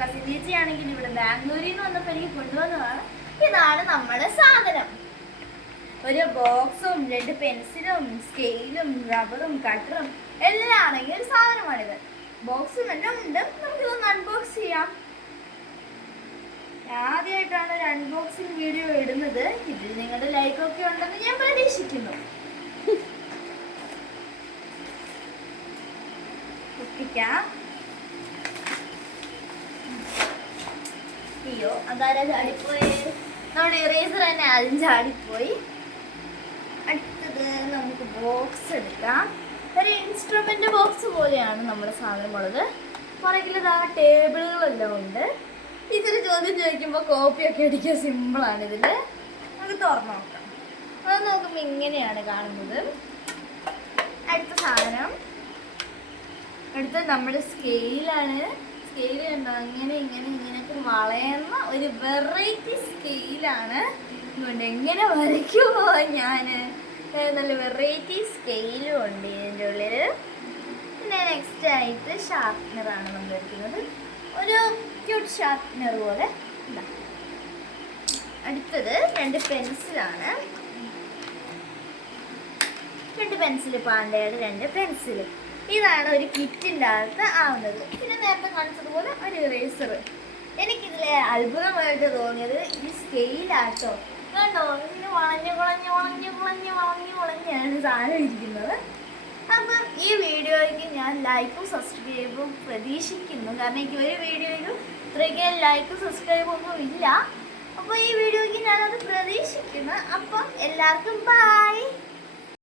Cousin ചേച്ചിയാണെങ്കിൽ ഇവിടെ ബാംഗ്ലൂരിൽ നിന്ന് വന്നപ്പോൾ എനിക്ക് കൊണ്ടുവന്നതാണ്. ഇതാണ് നമ്മുടെ സാധനം. ഒരു ബോക്സും 2 പെൻസിലും സ്കെയിലും റബ്ബറും കട്ടറും എല്ലാം ആണെങ്കിൽ ഒരു സാധനമാണിത്. ബോക്സും എല്ലാം ഉണ്ട്. നമുക്കിതൊന്ന് അൺബോക്സ് ചെയ്യാം. ആദ്യമായിട്ടാണ് ഒരു അൺബോക്സിങ് വീഡിയോ ഇടുന്നത്. ഇതിൽ നിങ്ങളുടെ ലൈക്കൊക്കെ ഉണ്ടെന്ന് ഞാൻ പ്രതീക്ഷിക്കുന്നു. അയ്യോ, അതാരാ ചാടിപ്പോയി? നമ്മുടെ ഇറേസർ തന്നെ ആദ്യം ചാടിപ്പോയി. അടുത്തത് നമുക്ക് ബോക്സ് എടുക്കാം. ഒരു ഇൻസ്ട്രുമെന്റ് ബോക്സ് പോലെയാണ് നമ്മുടെ സാധനമുള്ളത്. പുറകിൽ ടേബിളുകളെല്ലാം ഉണ്ട്. ഇതൊരു ചോദ്യം ചോദിക്കുമ്പോൾ കോപ്പിയൊക്കെ അടിക്കാൻ സിമ്പിളാണ്. ഇതിൽ നമുക്ക് തുറന്നു നോക്കാം. അത് നോക്കുമ്പോൾ ഇങ്ങനെയാണ് കാണുന്നത്. അടുത്ത സാധനം അടുത്ത നമ്മുടെ സ്കെയിലാണ്. സ്കെയിൽ കണ്ടോ, അങ്ങനെ ഇങ്ങനെയൊക്കെ വളയുന്ന ഒരു വെറൈറ്റി സ്കെയിലാണ്. അതുകൊണ്ട് എങ്ങനെ വരയ്ക്കുമോ ഞാൻ. നല്ല വെറൈറ്റി സ്കെയിലും ഉണ്ട് ഇതിൻ്റെ ഉള്ളിൽ. പിന്നെ നെക്സ്റ്റ് ആയിട്ട് ഷാർപ്നറാണ് നമ്മൾ എടുക്കുന്നത്. ഒരു ക്യൂട്ട് ഷാർപ്നർ പോലെ. അടുത്തത് 2 പെൻസിലാണ്. 2 പെൻസിൽ, പാണ്ടയുടെ 2 പെൻസിൽ. ഇതാണ് ഒരു കിറ്റിൻ്റെ അകത്ത് ആവുന്നത്. പിന്നെ നേരത്തെ കാണിച്ചതുപോലെ ഒരു ഇറേസർ. എനിക്കിതിലെ അത്ഭുതമായിട്ട് തോന്നിയത് ഈ സ്കെയിലാട്ടോ. കണ്ടോ, ഇതിന് വളഞ്ഞാണ് സാധനം ഇരിക്കുന്നത്. അപ്പം ഈ വീഡിയോയ്ക്ക് ഞാൻ ലൈക്കും സബ്സ്ക്രൈബും പ്രതീക്ഷിക്കുന്നു. കാരണം എനിക്ക് ഒരു വീഡിയോയിലും ഇത്രയ്ക്ക് ലൈക്കും സബ്സ്ക്രൈബും ഒന്നും ഇല്ല. അപ്പോൾ ഈ വീഡിയോയ്ക്ക് ഞാനത് പ്രതീക്ഷിക്കുന്നു. അപ്പം എല്ലാവർക്കും ബൈ.